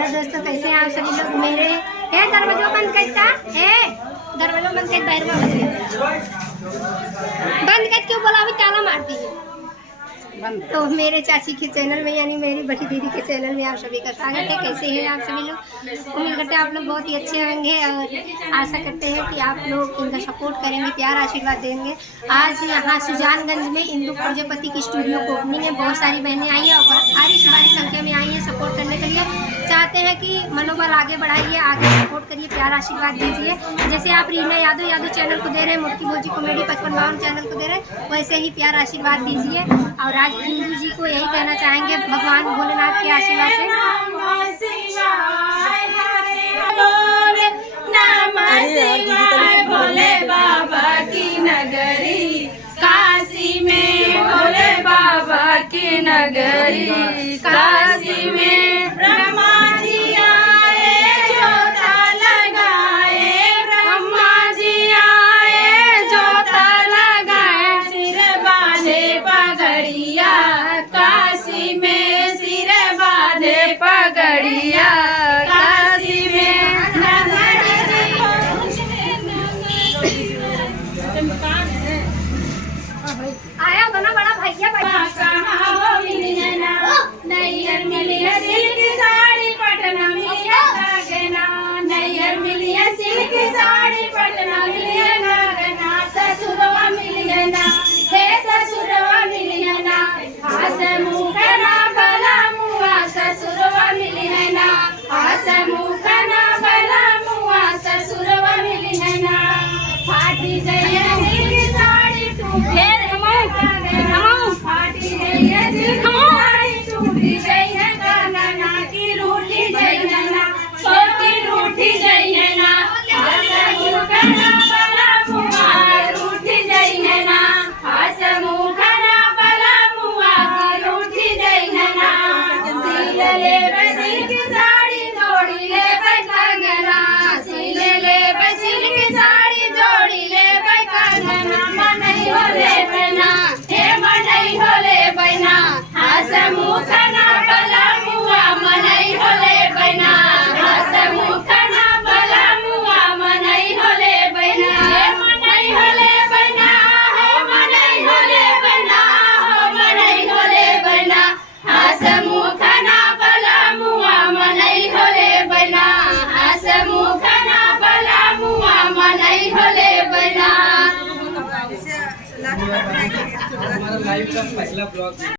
Hello दोस्तों, कैसे हैं आप सभी लोग मेरे। दरवाजा बंद करता दरवाजा बंद कर, बाहर बंद कर क्यों बोला, अभी ताला मारती है। तो मेरे चाची के चैनल में यानी मेरी बड़ी दीदी के चैनल में आप सभी का स्वागत है। कैसे हैं आप सभी लोग? उम्मीद करते हैं आप लोग बहुत ही अच्छे होंगे और आशा करते हैं कि आप लोग इनका सपोर्ट करेंगे, प्यार आशीर्वाद देंगे। आज यहाँ सुजानगंज में इंदु प्रजापति की स्टूडियो को ओपनिंग है। बहुत सारी बहनें आई हैं और भारी संख्या में आई हैं सपोर्ट करने के लिए। चाहते हैं कि मनोबल आगे बढ़ाइए, आगे सपोर्ट करिए, प्यार आशीर्वाद दीजिए। जैसे आप रीना यादव चैनल को दे रहे हैं, मोटकी भोजी कॉमेडी 55 चैनल को दे रहे हैं, वैसे ही प्यार आशीर्वाद दीजिए। और आज इंदु जी को यही कहना चाहेंगे, भगवान भोलेनाथ के आशीर्वाद से भोले बाबा की नगरी, काशी में भोले बाबा की नगरी, काशी में ब्रह्मा जी आए जोता लगाए, ब्रह्मा जी आए जोता लगाए, सिर बांधे पगड़िया, काशी में सिर बांधे पगड़िया, काशी में आया बना बड़ा भैया नैयर मिलिया सिल्क साड़ी पटना मिलिया गहना, नैयर मिलिया सिल्क साड़ी पटना मिलिया गहना, ससुरवा मिलिया ना हे ससुरवा मिलिया ना, हाथ मुँह ना बला मुआ, ससुरवा मिलिया ना हाथ मुँह ना बला मुआ, ससुरवा मिलिया ना, फाटी जइया सिल्क साड़ी टूटे फाटी जइया सिल्क साड़ी टूटी जइया गहना की रूठी जइया ना, छोटी रूठी जइया ना, हाथ मुँह ना बला मुआ रूठी जइया ना, हाथ मुँह ना बला मुआ की रूठी जइया ना, सिल ले सिल्क साड़ी जोड़ी ले कंगना, सिल ले सिल्क साड़ी जोड़ी ले कंगना, मनई होले बना हे मनई होले बना, हाथ मुँह ना बला मुआ मनई होले बना, हाथ मुँह ना बला मुआ मनई होले बना, हे मनई होले बना, हे मनई होले बना, हो मनई होले बना, हाथ मुँह ना बला मुआ मनई होले बना, हाथ मुँह ना बला मुआ मनई होले बना। हमारा लाइव का पहला ब्लॉग